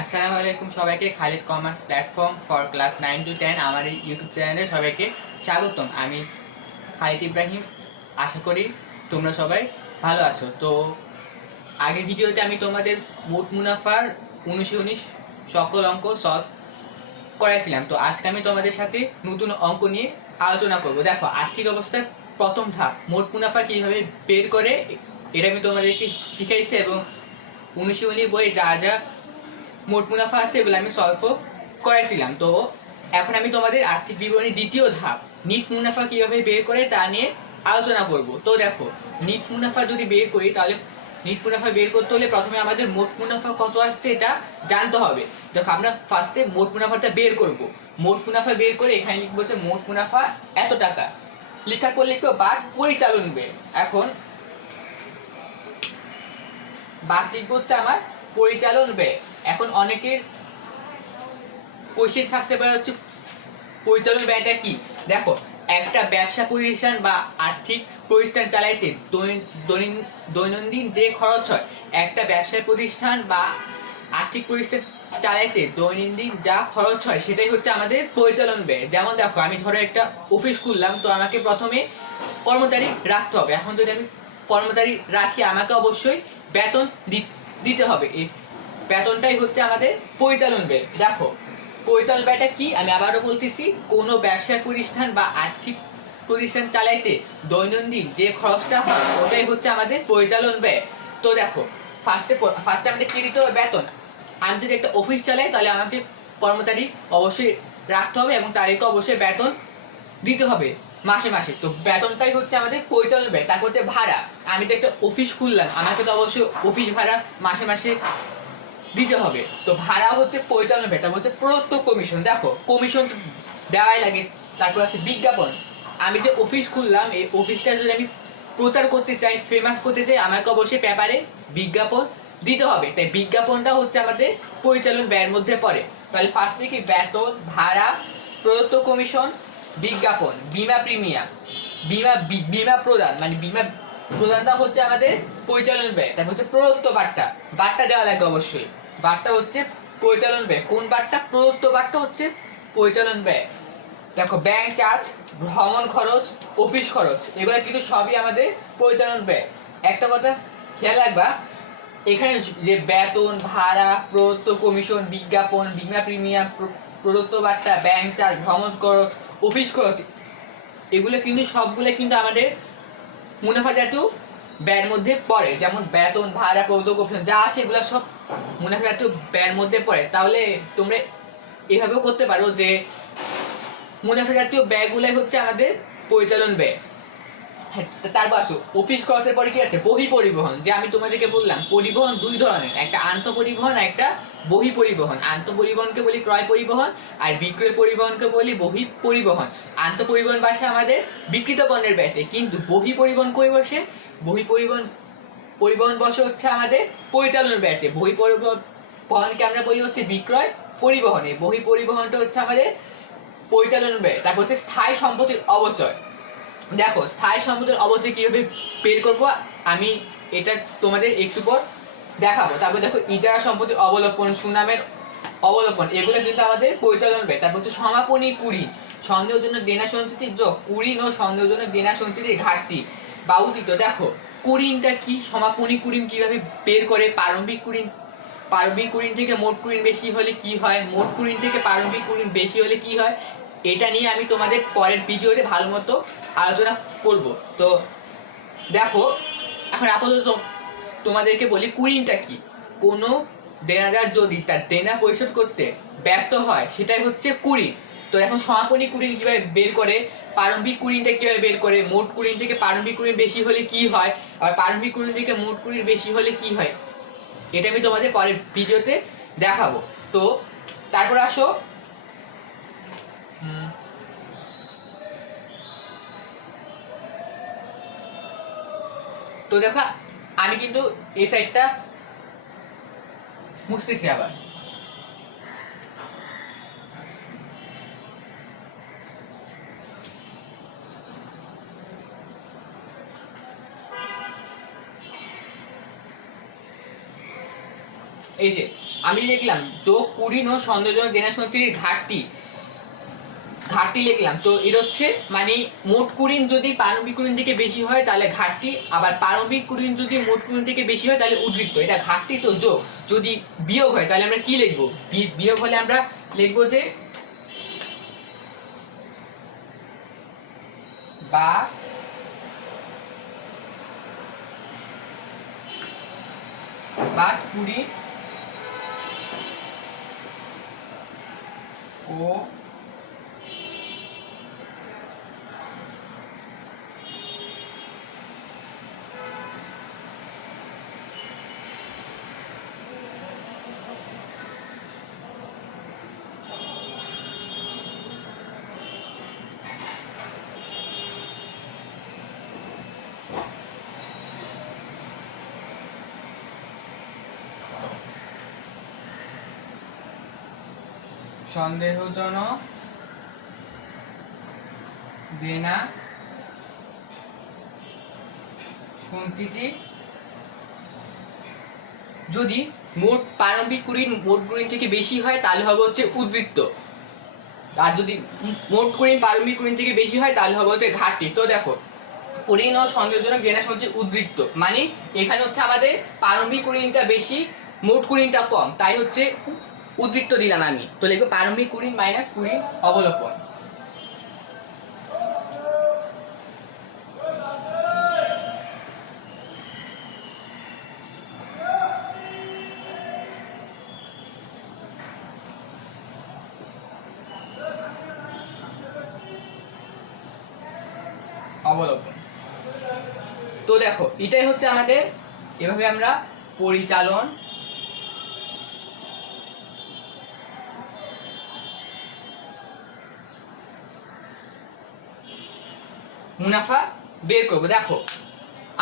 আসসালামু আলাইকুম সবাইকে Khalid commerce platform for class 9 to 10 আমার এই ইউটিউব চ্যানেলে সবাইকে স্বাগতম। আমি খালিদ ইব্রাহিম। আশা করি তোমরা সবাই ভালো আছো। তো আগের ভিডিওতে আমি তোমাদের মোট মুনাফার 19 সকল অঙ্ক সলভ করাইছিলাম। তো আজকে আমি তোমাদের সাথে নতুন অঙ্ক নিয়ে আলোচনা করব। দেখো, আর্থিক অবস্থার প্রথম ধাপ মোট মুনাফা কিভাবে বের করে এটা আমি তোমাদেরকে শিখাইছি, এবং 19 বইয়ে যা যা মোট মুনাফা আছে এগুলো আমি সলভ করাইছিলাম। তো এখন আমি তোমাদের আর্থিক বিবরণী দ্বিতীয় ধাপ নিট মুনাফা কিভাবে বের করে তা নিয়ে আলোচনা করব। তো দেখো, নিট মুনাফা যদি বের করি তাহলে নিট মুনাফা বের করতে হলে প্রথমে আমাদের মোট মুনাফা কত আসছে এটা জানতে হবে। দেখো, আমরা ফার্স্টে মোট মুনাফাটা বের করব। মোট মুনাফা বের করে এখানে লিখবো যে মোট মুনাফা এত টাকা। লেখার পর লিখবো বাদ পরিচালন ব্যয়। এখন বাদ লিখবো হচ্ছে আমার পরিচালন ব্যয়। এখন অনেকের কোশ্চেন থাকতে পারে হচ্ছে পরিচালন ব্যয়টা কি। দেখো, একটা ব্যবসা প্রতিষ্ঠান বা আর্থিক প্রতিষ্ঠান চালাইতে দৈনন্দিন যে খরচ হয়, একটা ব্যবসা প্রতিষ্ঠান বা আর্থিক প্রতিষ্ঠান চালাইতে দৈনন্দিন যা খরচ হয় সেটাই হচ্ছে আমাদের পরিচালন ব্যয়। যেমন দেখো, আমি ধরো একটা অফিস খুললাম, তো আমাকে প্রথমে কর্মচারী রাখতে হবে। এখন যদি আমি কর্মচারী রাখি, আমাকে অবশ্যই বেতন দিতে হবে। এই বেতনটাই হচ্ছে আমাদের পরিচালন ব্যয়। দেখো, পরিচালন ব্যয়টা কি আমি আবারও বলতেছি, কোনো ব্যবসা প্রতিষ্ঠান বা আর্থিক প্রতিষ্ঠান চালাইতে দৈনন্দিন যে খরচটা হয় ওটাই হচ্ছে আমাদের পরিচালন ব্যয়। তো দেখো, ফার্স্টে আমাদের কি দিতে হবে? বেতন। আমি যদি একটা অফিস চালাই তাহলে আমাকে কর্মচারী অবশ্যই রাখতে হবে এবং তাদেরকে অবশ্যই বেতন দিতে হবে মাসে মাসে। তো বেতনটাই হচ্ছে আমাদের পরিচালন ব্যয়। তারপর হচ্ছে ভাড়া। আমি যে একটা অফিস খুললাম, আমাকে তো অবশ্যই অফিস ভাড়া মাসে মাসে দিতে হবে। তো ভাড়া হচ্ছে পরিচালন ব্যয়। তারপর হচ্ছে প্রদত্ত কমিশন। দেখো, কমিশন তো দেওয়াই লাগে। তারপর আছে বিজ্ঞাপন। আমি যে অফিস খুললাম, এই অফিসটা যদি আমি প্রচার করতে চাই, ফেমাস করতে চাই, আমাকে অবশ্যই পেপারে বিজ্ঞাপন দিতে হবে। তাই বিজ্ঞাপনটা হচ্ছে আমাদের পরিচালন ব্যয়ের মধ্যে পড়ে। তাহলে ফার্স্টে কি? বেতন, ভাড়া, প্রদত্ত কমিশন, বিজ্ঞাপন, বীমা প্রিমিয়াম, বীমা প্রদান, মানে বীমা প্রদানটা হচ্ছে আমাদের পরিচালন ব্যয়। তারপর হচ্ছে প্রদত্ত বার্তা দেওয়া লাগে অবশ্যই। বার্তা হচ্ছে পরিচালন ব্যয়। কোন বার্তা? প্রদত্ত বার্তা হচ্ছে পরিচালন ব্যয়। দেখো, ব্যাংক চার্জ, ভ্রমণ খরচ, অফিস খরচ, এগুলো কিন্তু সবই আমাদের পরিচালন ব্যয়। একটা কথা খেয়াল রাখবা, এখানে যে বেতন, ভাড়া, প্রদত্ত কমিশন, বিজ্ঞাপন, বীমা প্রিমিয়াম, প্রদত্ত বার্তা, ব্যাংক চার্জ, ভ্রমণ খরচ, অফিস খরচ, এগুলো কিন্তু সবগুলো কিন্তু আমাদের মুনাফা জাতীয় ব্যয়ের মধ্যে পড়ে। যেমন বেতন, ভাড়া, প্রদত্ত কমিশন যা আছে এগুলো সব মুনাফা জাতীয় ব্যয়ের মধ্যে পড়ে। তাহলে তোমরা এভাবেও করতে পারো যে মুনাফা জাতীয় ব্যয়গুলাই হচ্ছে আমাদের পরিচালন ব্যয়। তারপর আসো অফিস খরচের পরে কি আছে? বহি পরিবহন। যে আমি তোমাদেরকে বললাম পরিবহন দুই ধরনের, একটা আন্তঃ পরিবহন, একটা বহি পরিবহন। আন্তঃ পরিবহনকে বলি ক্রয় পরিবহন, আর বিক্রয় পরিবহনকে বলি বহি পরিবহন। আন্তঃ পরিবহন বাসে আমাদের বিক্রিত পণ্যের ব্যয়তে, কিন্তু বহি পরিবহন কই বসে? বহি পরিবহন বসে হচ্ছে আমাদের পরিচালনের ব্যয়তে। বহি পরিবহনকে আমরা বলি হচ্ছে বিক্রয় পরিবহনে, বহি পরিবহনটা হচ্ছে আমাদের পরিচালন ব্যয়। তারপর হচ্ছে স্থায়ী সম্পত্তির অবচয়। দেখো, স্থায়ী সম্পত্তির অবচয় কিভাবে বের করব আমি এটা তোমাদের একটু পর দেখাবো। তারপর দেখো, ইজারা সম্পত্তির অবলোপন, সুনামের অবলোপন, এগুলো কিন্তু আমাদের পরিচালন ব্যয়। তারপর হচ্ছে সমাপনী কুড়ি, সন্দেহজনক দেনা সঞ্চিতির যোগ, কুড়িন ও সন্দেহজনক দেনা সঞ্চিতির ঘাটতি বা উদিত। দেখো, কুড়িনটা কি, সমাপনী কুড়িন কিভাবে বের করে, প্রারম্ভিক কুড়িন থেকে মোট কুড়িন বেশি হলে কি হয়, মোট কুড়িন থেকে প্রারম্ভিক কুড়িন বেশি হলে কি হয়, এটা নিয়ে আমি তোমাদের পরের ভিডিওতে ভালো মতো আলোচনা করব। তো দেখো, এখন আপাতত তোমাদেরকে বলি কুড়িনটা কি। কোনো দেনাদার যদি তার দেনা পরিশোধ করতে ব্যর্থ হয় সেটাই হচ্ছে কুড়িন। তো এখন সমাপনী কুড়িন কিভাবে বের করে, প্রারম্ভিক কুড়িনটা কিভাবে বের করে, মোট কুড়িন থেকে প্রারম্ভিক কুড়িন বেশি হলে কি হয়, আর প্রারম্ভিক কুড়িন থেকে মোট কুড়িন বেশি হলে কি হয়, এটা আমি তোমাদের পরের ভিডিওতে দেখাবো। তো তারপর আসো, তো দেখো আমি কিন্তু এই সাইডটা মুছতেছি আবার। এই যে আমি লিখলাম যোগ কুড়ি ও সন্দেহজনক দেনা সঞ্চয়ের ঘাটতি লিখলাম। তো এটা হচ্ছে মানে মোট কুড়িন যদি প্রারম্ভিক কুড়িন থেকে বেশি হয় তাহলে ঘাটতি, আবার প্রারম্ভিক কুড়িন যদি মোট কুড়িন থেকে বেশি হয় তাহলে উদ্বৃত্ত। এটা ঘাটতি। তো যোগ যদি বিয়োগ হয় তাহলে আমরা কি লিখবো? বিয়োগ হলে আমরা লিখবো যে বা কুড়ি ও সন্দেহজনক দেনা সঞ্চিতি যদি মোট প্রারম্ভিক কুড়ির মোট কুড়িন থেকে বেশি হয় তাহলে হবে হচ্ছে উদ্বৃত্ত, আর যদি মোট কুড়িন প্রারম্ভিক কুড়িন থেকে বেশি হয় তাহলে হবে হচ্ছে ঘাটতি। তো দেখো কুড়িন ও সন্দেহজনক দেনা সঞ্চয় উদ্বৃত্ত মানে এখানে হচ্ছে আমাদের প্রারম্ভিক কুড়িনটা বেশি মোট কুড়িনটা কম, তাই হচ্ছে উদ্বৃত্ত দিলাম আমি। তো লিখবো প্রারম্ভিক কুড়িন মাইনাস কুড়িন অবলোকন। অবলোকন। তো দেখো এটাই হচ্ছে আমাদের, এভাবে আমরা পরিচালন মুনাফা বের করবো। দেখো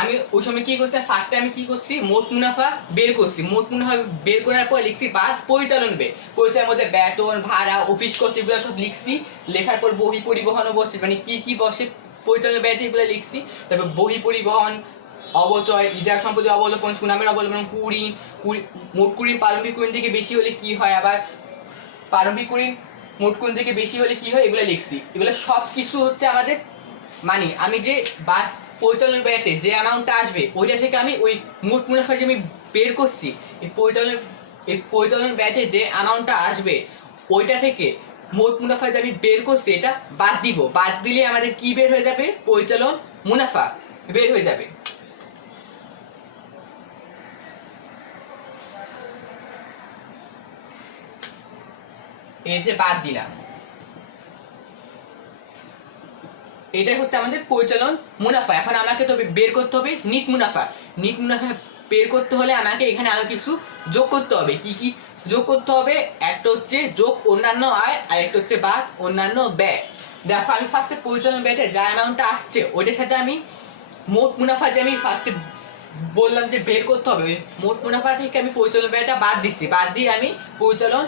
আমি ওই সময় কি করছি, ফার্স্টে আমি কি করছি, মোট মুনাফা বের করছি। মোট মুনাফা বের করার পর লিখছি বাদ পরিচালন ব্যয়। পরিচালনের মধ্যে বেতন, ভাড়া, অফিস খরচ এগুলো সব লিখছি। লেখার পর বহি পরিবহন বসছে, মানে কি কি বসে পরিচালন ব্যয়তে এগুলো লিখছি। তারপর বহি পরিবহন, অবচয়, ইজারা সম্পত্তি অবলোকন, সুনামের অবলোকন, কুড়িন, মোট কুড়িন প্রারম্ভিক কুড়িন থেকে বেশি হলে কি হয়, আবার প্রারম্ভিক কুড়িন মোট কুড়িন থেকে বেশি হলে কি হয়, এগুলো লিখছি। এগুলো সব কিছু হচ্ছে আমাদের মানে আমি যে বা পরিচালন ব্যয়তে যে অ্যামাউন্টটা আসবে ওইটা থেকে আমি ওই মোট মুনাফা যে আমি বের করছি, এই পরিচালন ব্যয়তে যে অ্যামাউন্টটা আসবে ওইটা থেকে মোট মুনাফা যে আমি বের করছি এটা বাদ দিব। বাদ দিলে আমাদের কি বের হয়ে যাবে, পরিচালন মুনাফা বের হয়ে যাবে। এই যে বাদ দিলাম, এটাই হচ্ছে আমাদের পরিচালন মুনাফা। এখন আমাকে তো বের করতে হবে নিট মুনাফা। নিট মুনাফা বের করতে হলে আমাকে এখানে আরো কিছু যোগ করতে হবে। কি কি যোগ করতে হবে? একটা হচ্ছে যোগ অন্যান্য আয়, আর একটা হচ্ছে বাদ অন্যান্য ব্যয়। দেখো আমি ফার্স্টে পরিচালন ব্যয়তে যা অ্যামাউন্টটা আসছে ওইটার সাথে আমি মোট মুনাফা যে আমি ফার্স্টে বললাম যে বের করতে হবে, ওই মোট মুনাফা থেকে আমি পরিচালন ব্যয়টা বাদ দিচ্ছি। বাদ দিয়ে আমি পরিচালন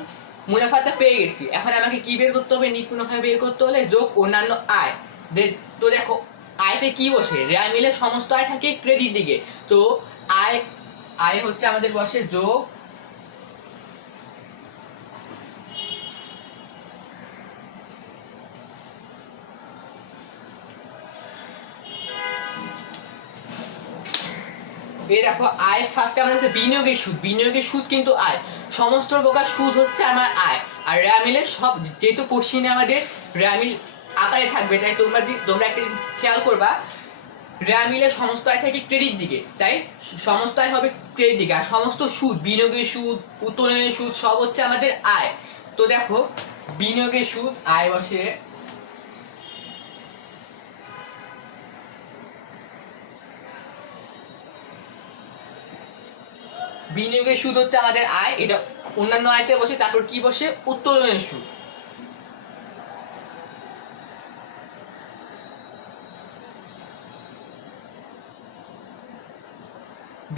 মুনাফাটা পেয়ে গেছি। এখন আমাকে কি বের করতে হবে, নিট মুনাফা বের করতে হলে যোগ অন্যান্য আয়। তো দেখো আয়তে কি বসে, রেয়ার মিলে সমস্ত আয় থাকে ক্রেডিট দিকে। তো আয় হচ্ছে আমাদের বসে যোগ এই দেখো আয় ফার্স্টে আমরা হচ্ছে বিনিয়োগের সুদ। বিনিয়োগের সুদ কিন্তু আয়, সমস্ত প্রকার সুদ হচ্ছে আমার আয়। আর রেয়ার মিলে সব, যেহেতু কোশ্চিনে আমাদের রেয়ার মিল আকারে থাকবে, তাই তোমরা একটা খেয়াল করবা, রেয়ার মিলে সমস্ত আয় থাকে ক্রেডিট দিকে, তাই সমস্ত আয় হবে ক্রেডিট দিকে। আর সমস্ত সুদ, বিনিয়োগের সুদ, উত্তোলনের সুদ সব হচ্ছে আমাদের আয়। তো দেখো বিনিয়োগের সুদ আয় বসে বিনিয়োগের সুদ হচ্ছে আমাদের আয়, এটা অন্যান্য আয়তে বসে। তারপর কি বসে, উত্তোলনের সুদ।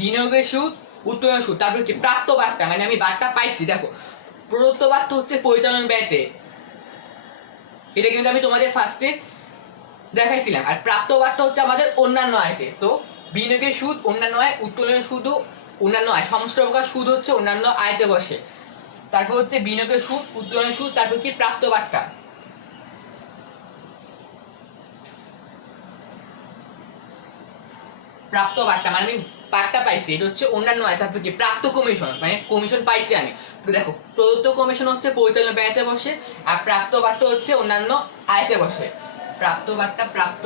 বিনিয়োগের সুদ, উত্তোলনের সুদ, তারপর কি প্রাপ্ত বার্তা, মানে আমি বার্তা পাইছি। দেখো প্রদত্ত বার্তা হচ্ছে পরিচালন ব্যয়তে, এটা কিন্তু আমি তোমাদের ফার্স্টে দেখাইছিলাম। আর প্রাপ্ত বার্তা হচ্ছে আমাদের অন্যান্য আয়তে। তো বিনিয়োগের সুদ অন্যান্য আয়, উত্তোলনের সুদও অন্যান্য আয়, সমস্ত প্রকার সুদ হচ্ছে অন্যান্য আয়তে বসে। তারপর হচ্ছে বিনিয়োগের সুদ, উত্তোলনের সুদ, তারপর কি প্রাপ্ত বাট্টা। প্রাপ্ত বাট্টা মানে আমি বাট্টা পাইছি, এটা হচ্ছে অন্যান্য আয়। তারপর কি প্রাপ্ত কমিশন, মানে কমিশন পাইছি আমি। তো দেখো, প্রদত্ত কমিশন হচ্ছে পরিচালনা ব্যয়তে বসে, আর প্রাপ্ত বাট্টা হচ্ছে অন্যান্য আয়তে বসে। প্রাপ্ত বাট্টা, প্রাপ্ত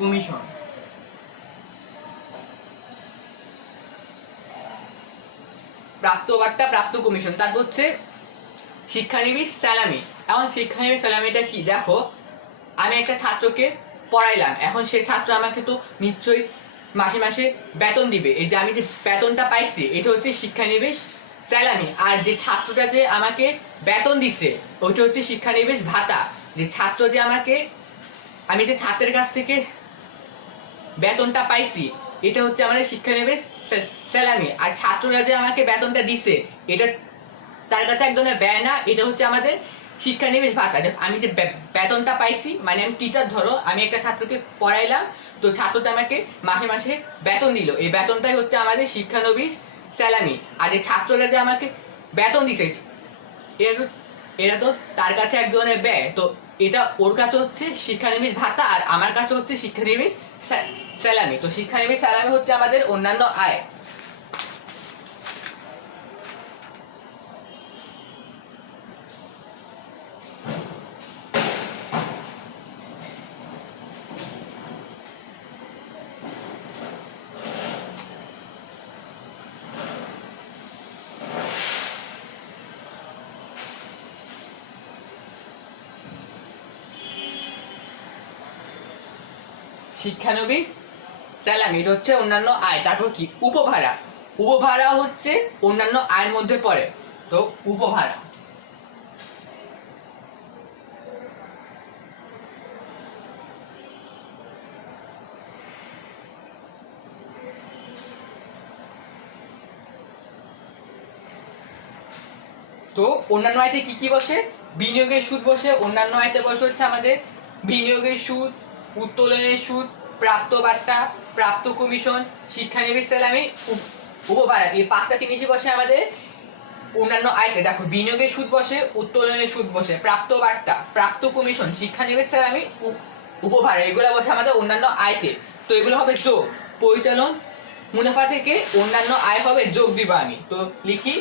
কমিশন, প্রাপ্ত বাট্টা, প্রাপ্ত কমিশন। তারপর হচ্ছে শিক্ষানবিশ স্যালামি। এখন শিক্ষানবিশ স্যালামিটা কি? দেখো, আমি একটা ছাত্রকে পড়াইলাম, এখন সে ছাত্র আমাকে তো নিশ্চয়ই মাসে মাসে বেতন দিবে। এই যে আমি যে বেতনটা পাইছি, এটা হচ্ছে শিক্ষানবিশ স্যালামি। আর যে ছাত্রটা যে আমাকে বেতন দিছে, ওইটা হচ্ছে শিক্ষানবিশ ভাতা। যে ছাত্র যে আমাকে, আমি যে ছাত্রের কাছ থেকে বেতনটা পাইছি, এটা হচ্ছে আমাদের শিক্ষানবিশ স্যালামি। আর ছাত্ররা যে আমাকে বেতনটা দিছে, এটা তার কাছে এক ধরনের ব্যয় না, এটা হচ্ছে আমাদের শিক্ষানবিশ ভাতা। আমি যে বেতনটা পাইছি, মানে আমি টিচার, ধরো আমি একটা ছাত্রকে পড়াইলাম, তো ছাত্রটা আমাকে মাসে মাসে বেতন দিল, এই বেতনটাই হচ্ছে আমাদের শিক্ষানবিশ স্যালামি। আর যে ছাত্ররা যে আমাকে বেতন দিছে, এটা তো তার কাছে এক ধরনের ব্যয়, তো এটা ওর কাছে হচ্ছে শিক্ষানবিশ ভাতা, আর আমার কাছে হচ্ছে শিক্ষানবিশ স্যালামি। তো শিক্ষানবিশ স্যালামি হচ্ছে আমাদের অন্যান্য আয়। শিক্ষানবিশ স্যালামি, এটা হচ্ছে অন্যান্য আয়। তারপর কি উপভাড়া। উপভাড়া হচ্ছে অন্যান্য আয়ের মধ্যে পড়ে। তো উপভাড়া, তো অন্যান্য আয়তে কি কি বসে? বিনিয়োগের সুদ বসে। অন্যান্য আয়তে বসে হচ্ছে আমাদের বিনিয়োগের সুদ, উত্তোলনের সুদ, প্রাপ্ত বাট্টা, প্রাপ্ত কমিশন, শিক্ষানবিশ স্যালামি, উপভাড়া। এই পাঁচটা জিনিসই বসে আমাদের অন্যান্য আয়তে। দেখো, বিনিয়োগের সুদ বসে, উত্তোলনের সুদ বসে, প্রাপ্ত বাট্টা, প্রাপ্ত কমিশন, শিক্ষানবিশ স্যালামি, উপভাড়া, এগুলো বসে আমাদের অন্যান্য আয়তে। তো এগুলো হবে যোগ। পরিচালন মুনাফা থেকে অন্যান্য আয় হবে যোগ দিব আমি। তো লিখি,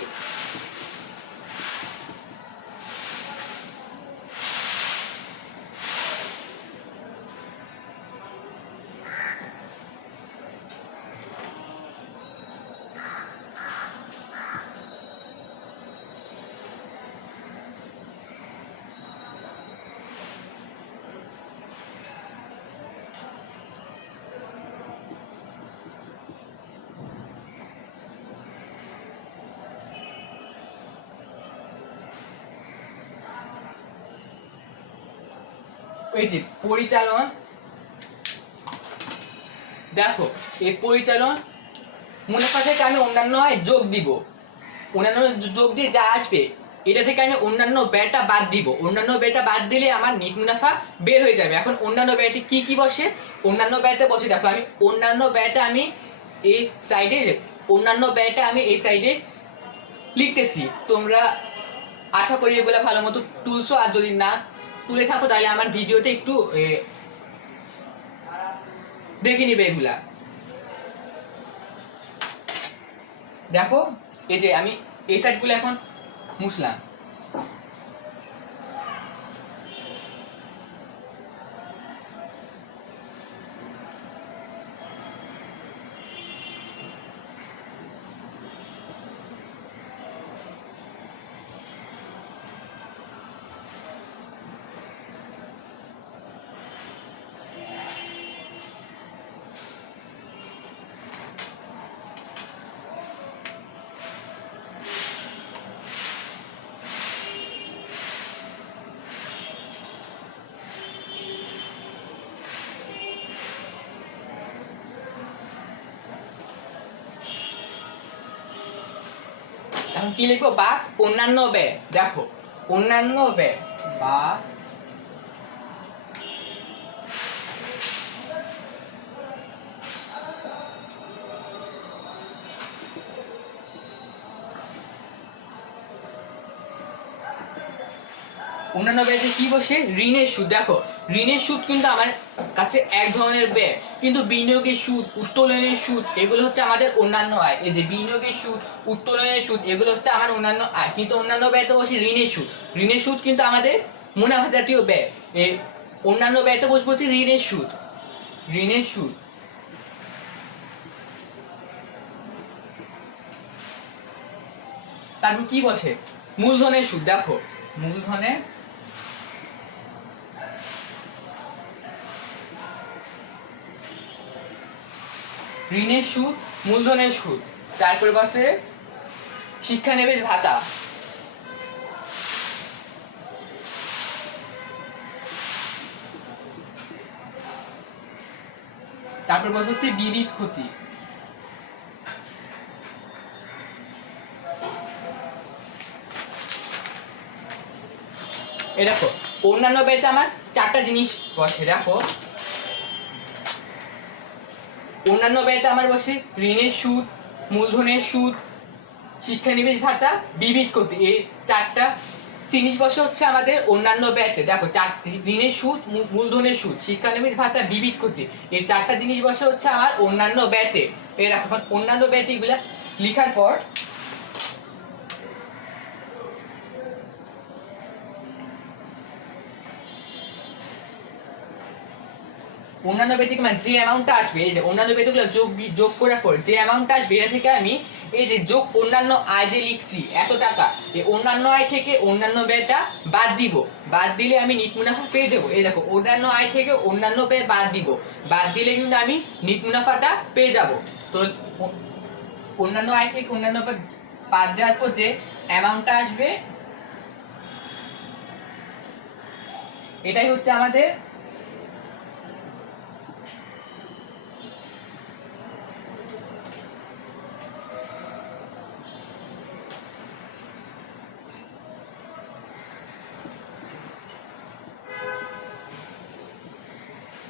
এই যে পরিচালন, দেখো এই পরিচালন মুনাফা থেকে আমি অন্যান্য আয় যোগ দিব। অন্যান্য যোগ দিয়ে যা আসবে, এটা থেকে আমি অন্যান্য ব্যয়টা বাদ দিব। অন্যান্য ব্যয়টা বাদ দিলে আমার নিট মুনাফা বের হয়ে যাবে। এখন অন্যান্য ব্যয়তে কি কি বসে? অন্যান্য ব্যয়তে বসে, দেখো আমি অন্যান্য ব্যয়টা আমি এই সাইডে, অন্যান্য ব্যয়টা আমি এই সাইডে লিখতেছি। তোমরা আশা করি এগুলো ভালো মতো তুলছো, আর যদি না তুলে থাকো তাহলে আমার ভিডিওতে একটু দেখে নিবে এগুলা। দেখো, এই যে আমি এই সাইডগুলো এখন মুছলাম। এখন কি লিখবো? বা অন্যান্য ব্যয়। দেখো, অন্যান্য ব্যয় বা অন্যান্য ব্যয়তে কি বসে? ঋণের সুদ। দেখো ঋণের সুদ কিন্তু আমার কাছে এক ধরনের ব্যয়, কিন্তু বিনিয়োগের সুদ, উত্তোলনের সুদ এগুলো হচ্ছে আমাদের অন্যান্য আয়। এই যে বিনিয়োগের সুদ, উত্তোলনের সুদ এগুলো হচ্ছে আমার অন্যান্য আয়, কিন্তু অন্যান্য ব্যয়তে বসে ঋণের সুদ। ঋণের সুদ কিন্তু আমাদের মুনাফা জাতীয় ব্যয়। এই অন্যান্য ব্যয়তে বসে বলছি ঋণের সুদ। ঋণের সুদ। তারপর কি বসে? মূলধনের সুদ। দেখো মূলধনের ঋণের সুদ, মূলধনের সুদ। তারপরে বসে শিক্ষানবিশ ভাতা। তারপর বসে হচ্ছে বিবিধ ক্ষতি। এই দেখো অন্যান্য ব্যয়তে আমার চারটা জিনিস বসে। দেখো অন্যান্য ব্যয়তে আমার বসে ঋণের সুদ, মূলধনের সুদ, শিক্ষানবিশ ভাতা, বিবিধ ক্ষতি। এই চারটা জিনিস বসে হচ্ছে আমাদের অন্যান্য ব্যয়তে। দেখো ঋণের সুদ, মূলধনের সুদ, শিক্ষানবিশ ভাতা, বিবিধ ক্ষতি এই চারটা জিনিস বসে হচ্ছে আমার অন্যান্য ব্যয়তে। এই দেখো এখন অন্যান্য ব্যয়তে এগুলা লিখার পর অন্যান্য ব্যয় থেকে মানে যে অ্যামাউন্টটা আসবে, এই যে অন্যান্য ব্যয়গুলো যোগ করার পর যে অ্যামাউন্টটা আসবে এটা থেকে আমি এই যে যোগ অন্যান্য আয় যে লিখছি এত টাকা, এই অন্যান্য আয় থেকে অন্যান্য ব্যয়টা বাদ দিব। বাদ দিলে আমি নিট মুনাফা পেয়ে যাবো। এই দেখো অন্যান্য আয় থেকে অন্যান্য ব্যয় বাদ দিব, বাদ দিলে কিন্তু আমি নিট মুনাফাটা পেয়ে যাব। তো অন্যান্য আয় থেকে অন্যান্য ব্যয় বাদ দেওয়ার পর যে অ্যামাউন্টটা আসবে এটাই হচ্ছে আমাদের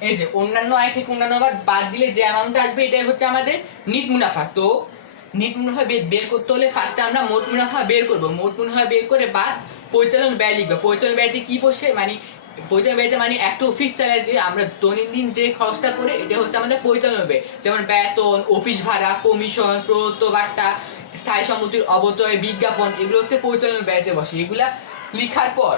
এই যে অন্যান্য আয় থেকে অন্যান্য বাদ দিলে যে অ্যামাউন্ট আসবে এটাই হচ্ছে আমাদের নিট মুনাফা। তো নিট মুনাফা বের করতে হলে ফার্স্টে আমরা মোট মুনাফা বের করব। মোট মুনাফা বের করে বাদ পরিচালন ব্যয় লিখবো। পরিচালন ব্যয়তে কি বসে মানে পরিচালন ব্যয়তে মানে একটা অফিস চালায় যে আমরা দৈনন্দিন যে খরচটা করে এটা হচ্ছে আমাদের পরিচালন ব্যয়। যেমন বেতন, অফিস ভাড়া, কমিশন, প্রদত্ত বার্তা, স্থায়ী সম্পত্তির অবচয়, বিজ্ঞাপন এগুলো হচ্ছে পরিচালন ব্যয়তে বসে। এগুলা লিখার পর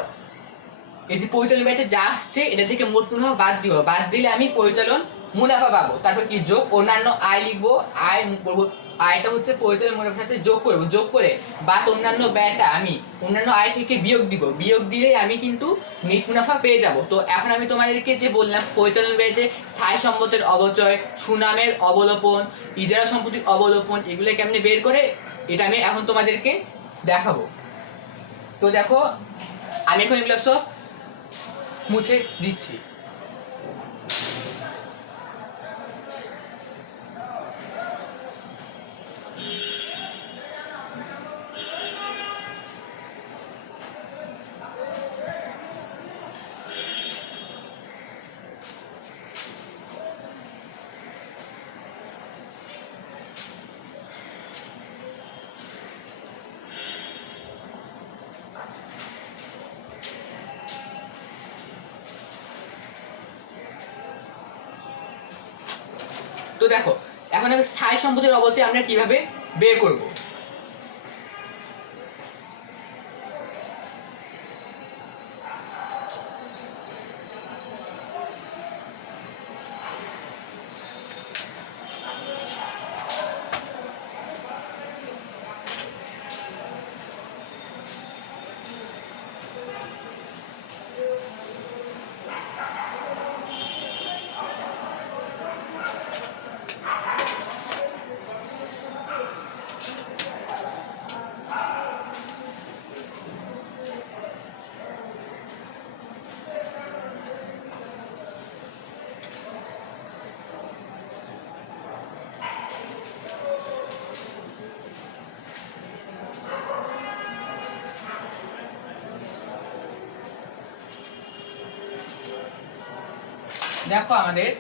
এই যে পরিচালন ব্যয়তে যা আসছে এটা থেকে মোট মুনাফা বাদ দিব। বাদ দিলে আমি পরিচালন মুনাফা পাবো। তারপর কি যোগ অন্যান্য আয় লিখবো। আয় করবো, আয়টা হচ্ছে পরিচালন মুনাফার সাথে যোগ করব। যোগ করে বাদ অন্যান্য ব্যয়টা আমি অন্যান্য আয় থেকে বিয়োগ দিব। বিয়োগ দিলে আমি কিন্তু নিট মুনাফা পেয়ে যাব। তো এখন আমি তোমাদেরকে যে বললাম পরিচালন ব্যয়তে স্থায়ী সম্পত্তির অবচয়, সুনামের অবলোপন, ইজারা সম্পত্তির অবলোপন এগুলো কেমনে বের করে এটা আমি এখন তোমাদেরকে দেখাবো। তো দেখো আমি এখন এগুলো সব মুছে দিচ্ছি। তো দেখো এখন স্থায়ী সম্পত্তির অবচয় আমরা কিভাবে বের করব। দেখো আমাদের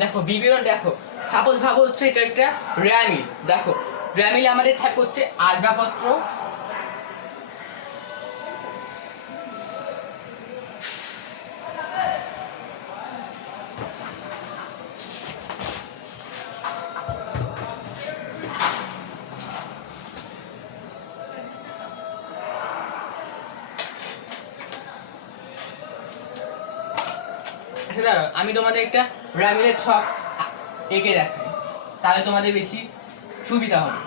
দেখো বিবরণ দেখো, সাপোজ ভাবো হচ্ছে এটা একটা র্যামিল। দেখো র্যামিলে আমাদের থাকে হচ্ছে আসবাবপত্র, আচ্ছা দাঁড়াও আমি তোমাদের একটা র্যামিলের ছক এঁকে দেখাই, তাহলে তোমাদের বেশি সুবিধা হবে।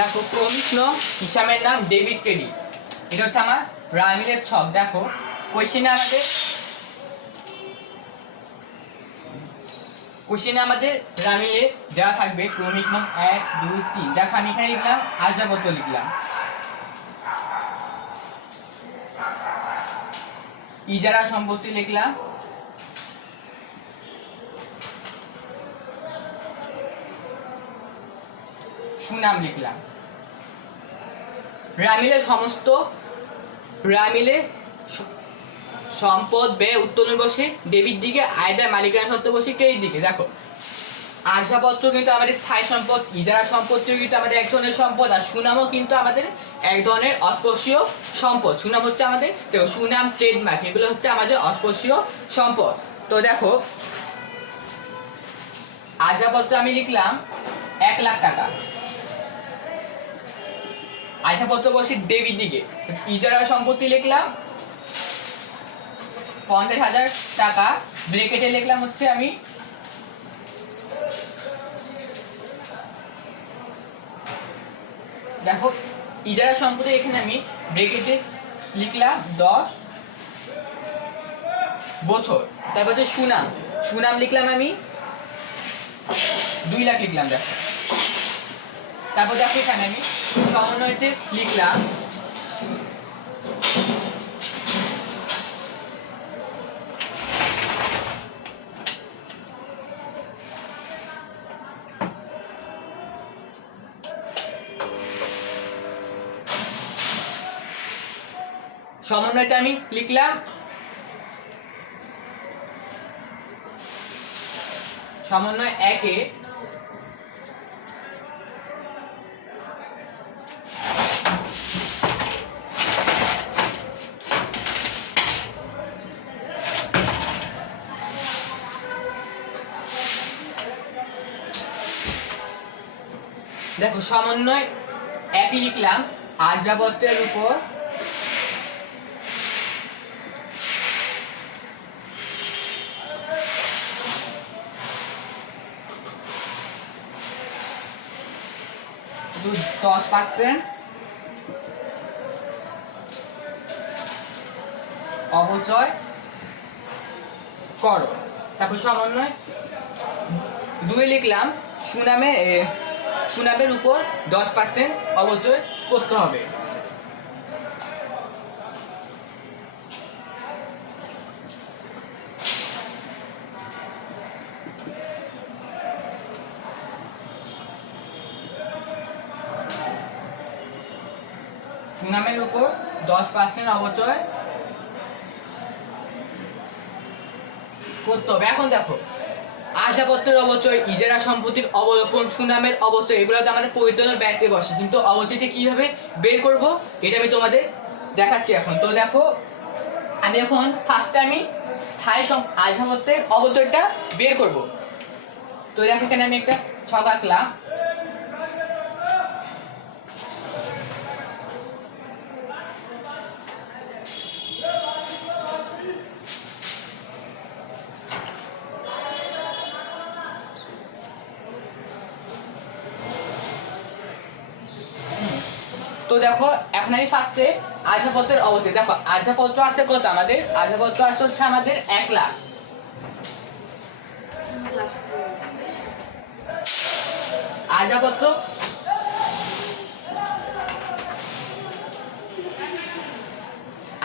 দেখো ক্রমিক নং হিসাবের নাম ডেভিড কেডি, এটা হচ্ছে আমার র্যামিলের ছক। দেখো কোশ্চেনে আমাদের র্যামিলে দেওয়া থাকবে ক্রমিক নং 1 2 3। দেখো আমি এখানে লিখলাম আসবাবপত্র, লিখলাম ইজারা সম্পত্তি, লিখলাম সুনাম, লিখলাম র্যামিলে সম্পদ ব্যয় উত্তোলন বসে ডেবিট দিকে, আয়দায় মালিকানা সত্ত্ব বসে ক্রেডিট দিকে। দেখো আসবাবপত্র কিন্তু আমাদের স্থায়ী সম্পদ, ইজারা সম্পত্তিও কিন্তু আমাদের এক ধরনের সম্পদ, আর সুনামও কিন্তু আমাদের এক ধরনের অস্পর্শীয় সম্পদ। সুনাম হচ্ছে আমাদের, দেখো সুনাম ট্রেডমার্ক এগুলো হচ্ছে আমাদের অস্পর্শীয় সম্পদ। তো দেখো আসবাবপত্র আমি লিখলাম 1 লাখ টাকা, আসবাবপত্র বসে ডেবিট দিকে। ইজারা সম্পত্তি লিখলাম 50,000 টাকা, ব্রেকেটে লিখলাম হচ্ছে আমি দেখো ইজারা সম্পত্তি এখানে আমি ব্রেকেটে লিখলাম 10 বছর। তারপর হচ্ছে সুনাম লিখলাম আমি 2 লাখ লিখলাম। দেখো তারপর দেখো এখানে আমি সমন্বয়তে লিখলাম সমন্বয়তে আমি লিখলাম সমন্বয় 1 এ দেখো সমন্বয় 1 লিখলাম আসবাবপত্রের উপর শুধু 10% অবচয় করো। তারপর সমন্বয় 2 লিখলাম সুনামের উপর 10% অবচয় করতে হবে। সুনামের উপর 10% অবচয় করতে হবে। এখন দেখো আসবাবপত্রের অবচয়, ইজারা সম্পত্তির অবলোপন, সুনামের অবচয়, এগুলো তো আমাদের পরিচালনার ব্যয়তে বসে, কিন্তু অবচয়টা কিভাবে বের করব এটা আমি তোমাদের দেখাচ্ছি এখন। তো দেখো আমি এখন ফার্স্টে আমি স্থায়ী আসবাবপত্রের অবচয়টা বের করব। তো দেখো এখানে আমি একটা ছক আঁকলাম। তো দেখো এখন আমি ফার্স্টে আসবাবপত্রের অবস্থা দেখো, আসবাবপত্র আছে কত আমাদের, আসবাবপত্র আছে হচ্ছে আমাদের 1 লাখ। আসবাবপত্র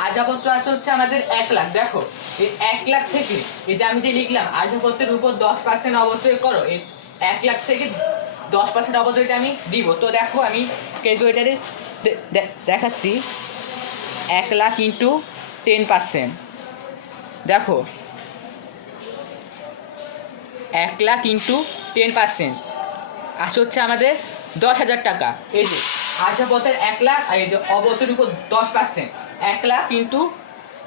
আসবাবপত্র আছে হচ্ছে আমাদের 1 লাখ। দেখো এই 1 লাখ থেকে এই যে আমি যে লিখলাম আসবাবপত্রের উপর 10% অবচয় করো, এই 1 লাখ থেকে 10% অবচয়টা আমি দিব। তো দেখো আমি ক্যালকুলেটারে দেখাচ্ছি, 1 লাখ ইন্টু 10%। দেখো 1 লাখ ইন্টু 10% আসে হচ্ছে আমাদের 10,000 টাকা। এই যে আসবাবপত্রের 1 লাখ আর এই যে অবচয়ের উপর 10%, 1 লাখ ইন্টু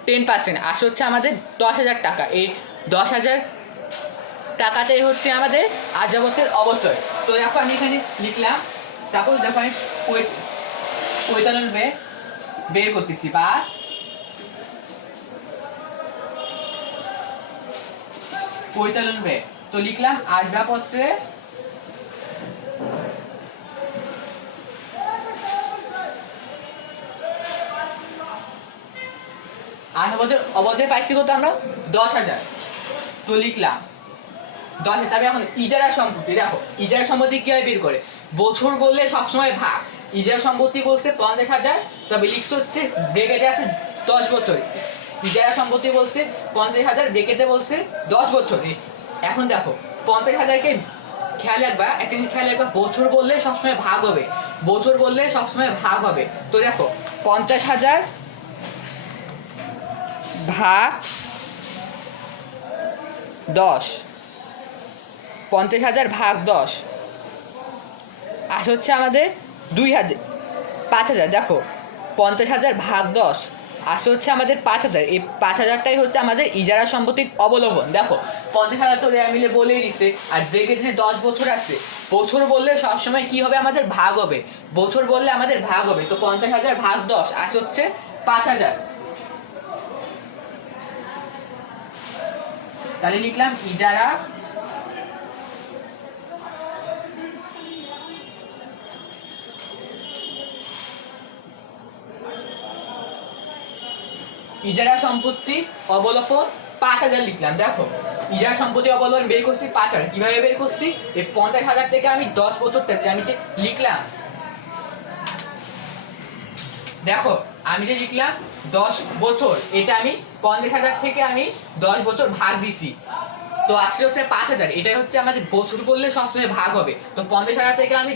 10% আসে হচ্ছে আমাদের 10,000 টাকা। এই 10,000 টাকাটাই হচ্ছে আমাদের আসবাবপত্রের অবচয়। তো দেখো আমি এখানে লিখলাম, সাপোজ দেখো আমি পরিচালন ব্যয় বের করতেছি বা পরিচালন ব্যয়। তো লিখলাম আসবাবপত্রে আসবাবপত্রের অবচয় পাইছি কত আমরা 10,000। তো লিখলাম 10,000। তবে এখন ইজারা সম্পত্তি, দেখো ইজারা সম্পত্তি কিভাবে বের করে, বছর বললে সবসময় ভাগ। ইজারা সম্পত্তি বলছে 50,000, তবে লিখছে হচ্ছে ব্রেকেটে আছে 10 বছর। ইজারা সম্পত্তি বলছে 50,000, ব্রেকেটে বলছে 10 বছর। এখন দেখো 50,000কে খেয়াল রাখবা, একটা জিনিস খেয়াল রাখবা, বছর বললে সবসময় ভাগ হবে, বছর বললে সবসময় ভাগ হবে। তো দেখো 50,000 ভাগ 10, 50,000 ভাগ 10 আর হচ্ছে আমাদের 5,000। দেখো 50,000 ভাগ 10 আসে হচ্ছে আমাদের 5,000। এই 5,000টাই হচ্ছে আমাদের ইজারা সম্পত্তির অবলম্বন। দেখো 50,000 তো মিলে বলেই দিছে, আর ব্রেকেট যে 10 বছর আছে, বছর বললে সবসময় কি হবে আমাদের ভাগ হবে, বছর বললে আমাদের ভাগ হবে। তো 50,000 ভাগ 10 আসে হচ্ছে 5,000। তাহলে লিখলাম ইজারা ইজারা সম্পত্তি অবলম্বন 5,000 লিখলাম। দেখো ইজারা সম্পত্তি অবলম্বন বের করছি 5,000। কিভাবে বের করছি, এই 50,000 থেকে আমি 10 বছরটা যে আমি যে লিখলাম, দেখো আমি যে লিখলাম 10 বছর, এটা আমি 50,000 থেকে আমি 10 বছর ভাগ দিছি। তো আসলে হচ্ছে 5,000। এটাই হচ্ছে আমাদের বছর বললে সবসময় ভাগ হবে। তো 50,000 থেকে আমি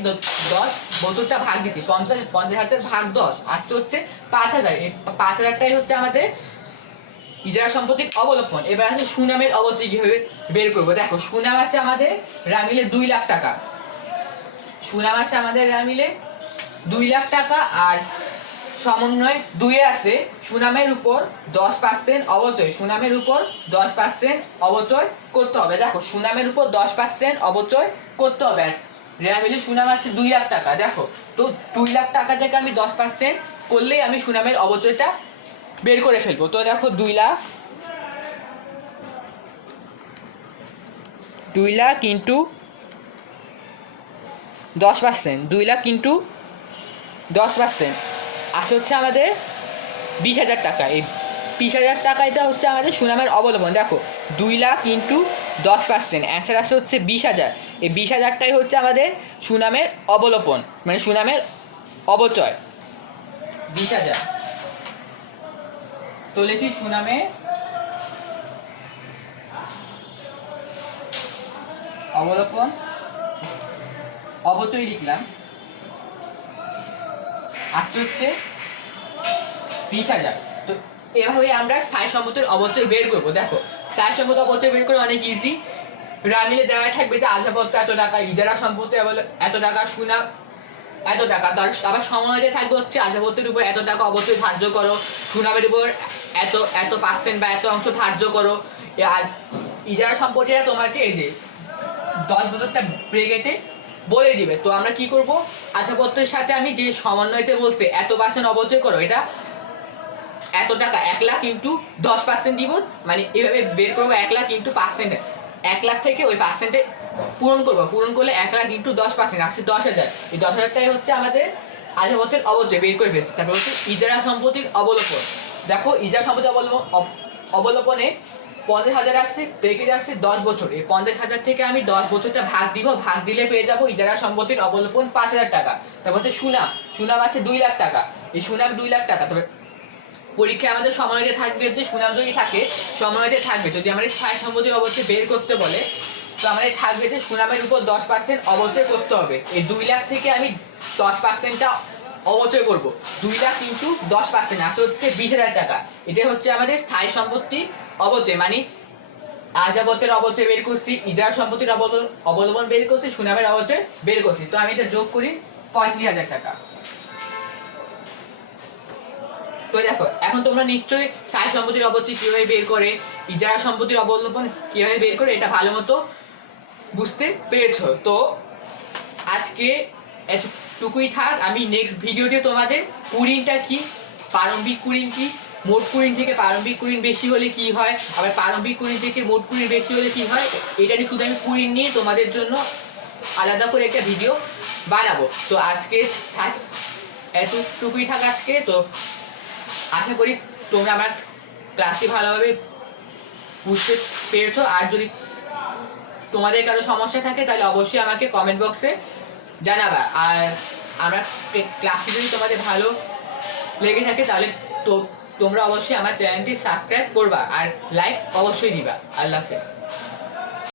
10 বছরটা ভাগ দিছি, 50,000 ভাগ 10 আসছে হচ্ছে 5,000। এই 5,000টাই হচ্ছে আমাদের ইজারা সম্পত্তির অবলম্বন। এবার আসলে সুনামের অবচয় কিভাবে বের করবো। দেখো সুনাম আছে আমাদের রামিলে 2 লাখ টাকা, সুনাম আছে আমাদের রামিলে 2 লাখ টাকা, আর সমন্বয় 2 আছে সুনামের উপর 10% অবচয়, সুনামের উপর 10% অবচয় করতে হবে। দেখো সুনামের উপর 10% অবচয় করতে হবে, আর রেয়ামিলে সুনাম আছে 2 লাখ টাকা। দেখো তো 2 লাখ টাকা থেকে আমি 10% করলেই আমি সুনামের অবচয়টা বের করে ফেলবো। তো দেখো 2 লাখ ইন্টু 10%, 2 লাখ ইন্টু 10% আসে হচ্ছে আমাদের 20,000 টাকা। এই 20,000 টাকা এটা হচ্ছে আমাদের সুনামের অবলম্বন। দেখো 2 লাখ ইন্টু 10%, অ্যান্সার আসে হচ্ছে 20,000। এই 20,000টাই হচ্ছে আমাদের সুনামের অবলম্বন, মানে সুনামের অবচয় 20,000। তো লিখি সুনামে অবলম্বন অবচয় লিখলাম, আসছে হচ্ছে 20,000। তো এভাবে আমরা স্থায়ী সম্পত্তির অবচয় বের করবো। দেখো স্থায়ী সম্পত্তির অবচয় বের করে অনেক ইজি। রামিলে দেওয়া থাকবে যে আসবাবপত্র এত টাকা, ইজারা সম্পত্তি এত টাকা, সুনাম এত টাকা। তার আবার সময় দিয়ে থাকবে হচ্ছে আসবাবপত্রের উপর এত টাকা অবচয় ধার্য করো, সুনামের উপর এত পার্সেন্ট বা এত অংশ ধার্য করো। আর ইজারা সম্পত্তিটা তোমাকে এই যে 10 বছরটা ব্রেকেটে বলে দিবে। তো আমরা কি করব, আশাপত্রের সাথে আমি যে সমন্বয়তে বলছে এত পার্সেন্ট অবচয় করো, এটা এত টাকা 1 লাখ ইন্টু 10% দিব, মানে এভাবে বের করবো 1 লাখ ইন্টু পার্সেন্ট, 1 লাখ থেকে ওই পার্সেন্টে পূরণ করবো, পূরণ করলে 1 লাখ ইন্টু 10% আসছে 10,000। এই 10,000 টাকা হচ্ছে আমাদের আশাপত্রের অবচয় বের করে ফেলছে। তারপর হচ্ছে ইজারা সম্পত্তির অবলোপন। দেখো ইজারা সম্পত্তির অবলোপনে 50,000 আসছে, থেকে যাচ্ছে 10 বছর। এই 50,000 থেকে আমি 10 বছরটা ভাগ দিব, ভাগ দিলে পেয়ে যাবো ইজারা সম্পত্তির অবলোপন 5,000 টাকা। তারপর হচ্ছে সুনাম আছে 2 লাখ টাকা, এই সুনাম 2 লাখ টাকা। তবে পরীক্ষায় আমাদের সময়তে থাকবে হচ্ছে সুনাম যদি থাকে সময়তে থাকবে, যদি আমাদের স্থায়ী সম্পত্তির অবচয় বের করতে বলে তো আমাদের থাকবে যে সুনামের উপর 10% অবচয় করতে হবে। এই 2 লাখ থেকে আমি 10%টা অবচয় করব, 2 লাখ ইন্টু 10% আসলে হচ্ছে 20,000 টাকা। এটা হচ্ছে আমাদের স্থায়ী সম্পত্তি অবচয়, মানে আশাপত্রের অবচয় বের করছি, ইজারা সম্পত্তির অবলম্বন বের করছি, সুনামের অবচয় বের করছি। তো আমি এটা যোগ করি 35,000 টাকা। তো দেখো এখন তোমরা নিশ্চয়ই স্থায়ী সম্পত্তির অবচয় কিভাবে বের করে, ইজারা সম্পত্তির অবলম্বন কিভাবে বের করে এটা ভালো মতো বুঝতে পেরেছো। তো আজকে এতটুকুই থাক, আমি নেক্সট ভিডিওতে তোমাদের কুড়িনটা কি, প্রারম্ভিক কুড়িন কি, মোট কুড়িন থেকে প্রারম্ভিক কুড়িন বেশি হলে কি হয়, আবার প্রারম্ভিক কুড়িন থেকে মোট কুড়িন বেশি হলে কি হয়, এটা নিয়ে শুধু আমি কুড়িন নিয়ে তোমাদের জন্য আলাদা করে একটা ভিডিও বানাবো। তো আজকে থাক, এতটুকুই থাক আজকে। তো আশা করি তোমরা আমার ক্লাসটি ভালোভাবে বুঝতে পেরেছো। আর যদি তোমাদের কারো সমস্যা থাকে তাহলে অবশ্যই আমাকে কমেন্ট বক্সে জানাবা। আর আমরা ক্লাসটি যদি তোমাদের ভালো লেগে থাকে তাহলে তো তোমরা অবশ্যই আমার চ্যানেলটি সাবস্ক্রাইব করবা আর লাইক অবশ্যই দিবা। আল্লাহ হাফেজ।